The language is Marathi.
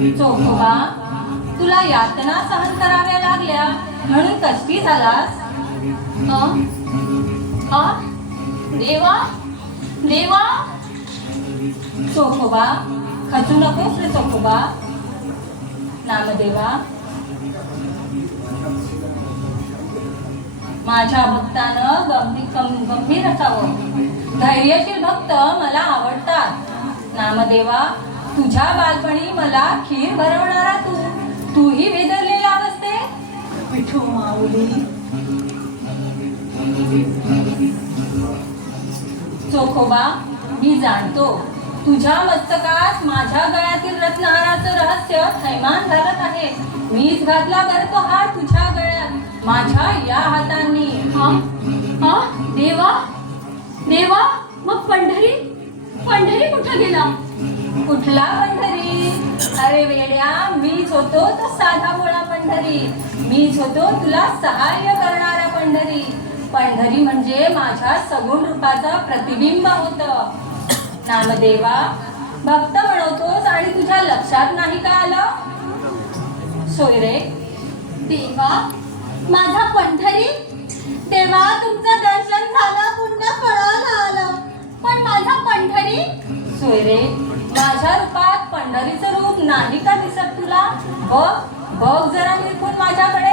चोखोबा, तुला यातना सहन कराव्या लागल्या म्हणून कष्टी झालास? देवा देवा. चोखोबा, खचू नकोस रे चोखोबा. नामदेवा, माझ्या भक्तानं गंभीर असावं. धैर्यशील भक्त मला आवडतात. नामदेवा, तुझ्या बालपणी मला खीर भरवणारा तूही वेदरलेला अवस्थे. विठू माऊली. चोखोबा, मी जाणतो तुझ्या मस्तकात माझ्या गळ्यातील रत्नहाराचं रहस्य थैमान घालत आहे. मीच घातला बरं तो हार तुझ्या गळ्यात माझ्या या हातांनी. देवा देवा, मग पंढरी कुठं गेला? कुठला पंढरी? अरे वेड्या, मीच होतो तो साधा भोळा पंढरी. मीच होतो तुला सहाय्य करणारा पंढरी. पंढरी म्हणजे माझ्या सगुण रूपाचं प्रतिबिंब होतं. नामदेवा, भक्त म्हणतोस आणि तुझ्या लक्षात नाही का आलं? सोयरे. देवा, माझा पंढरी. देवा, तुमचं दर्शन झालं, पुण्य फळाला आलं, पण माझा पंढरी. सोयरे, माझ्या रूपात पंढरीचं रूप नाही का दिसत तुला? बघ जरा निरखून माझ्याकडे.